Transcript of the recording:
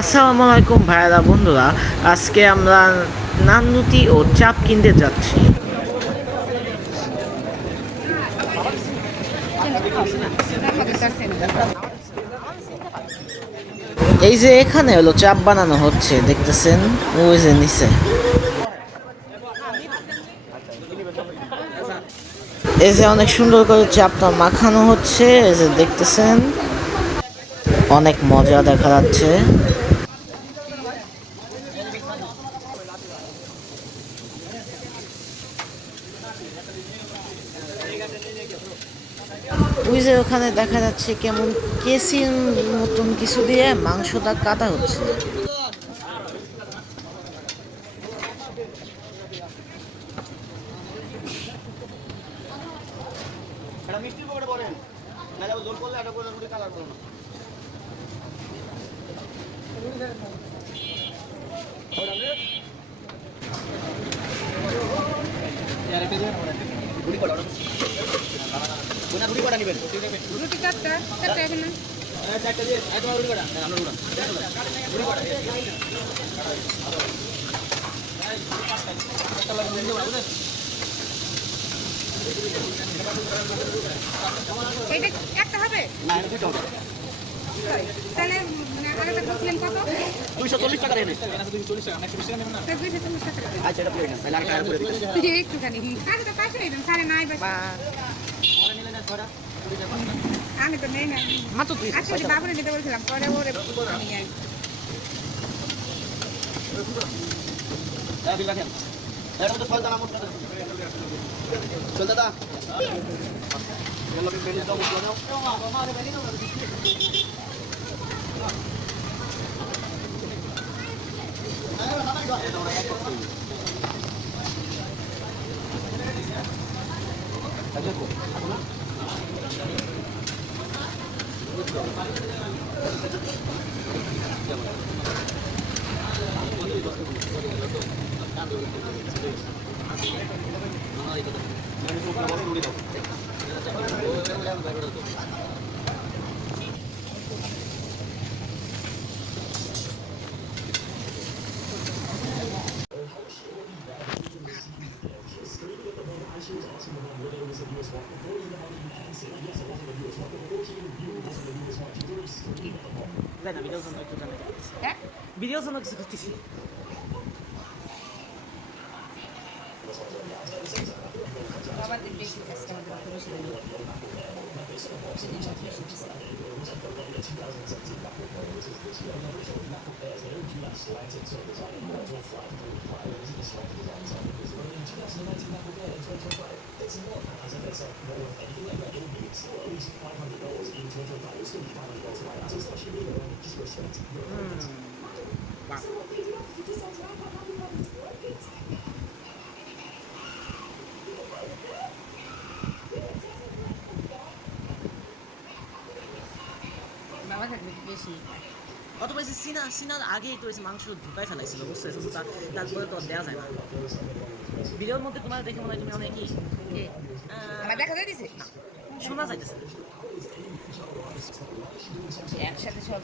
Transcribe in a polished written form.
আসসালামু আলাইকুম ভাইরা বন্ধুরা, আজকে আমরা নান রুটি ও চাপ কিনতে যাচ্ছি। এই যে এখানে হলো চাপ বানানো হচ্ছে, দেখতেছেন ওই যে নিচে। এই যে অনেক সুন্দর করে চাপটা মাখানো হচ্ছে, এই যে দেখতেছেন অনেক মজা দেখা যাচ্ছে। ওই যে ওখানে দেখা যাচ্ছে কেমন কেসির মতন কিছু দিয়ে মাংসটা কাটা হচ্ছে। রুটি চারটা চারটা এখানে এইটা একটা হবে তাহলে আগেটা বলছিলেন কত 240 টাকা রেখে 240 টাকা আচ্ছা এটা প্লেট তাহলে আগে টাকা করে দিতে একটুখানি আগে তো পাশে নিতাম সাড়ে নাই বা আমি তো নেই না মাত্র আচ্ছা বাবুরে নিতে বলছিলাম পরে ওরে আমি যাই বিল রাখেন এটা তো ফল দানা মত চল দাদা ভিডিওর জন্য কিছু করতেছি। বাবা দিন বেশি কাজটা আমাদের বেশি বাবা থাকবে বেশি কত পাইছি সিনার আগেই তো এসে মাংস ঢুকাই ফেলাইছিল, বুঝছো? কিন্তু তারপরে তো আর দেওয়া যায় না। ভিডিওর মধ্যে তোমার দেখে মনে হয় তুমি অনেকই আমার দেখা যায় দিছে শোনা যাইতেছে। একসাথে সব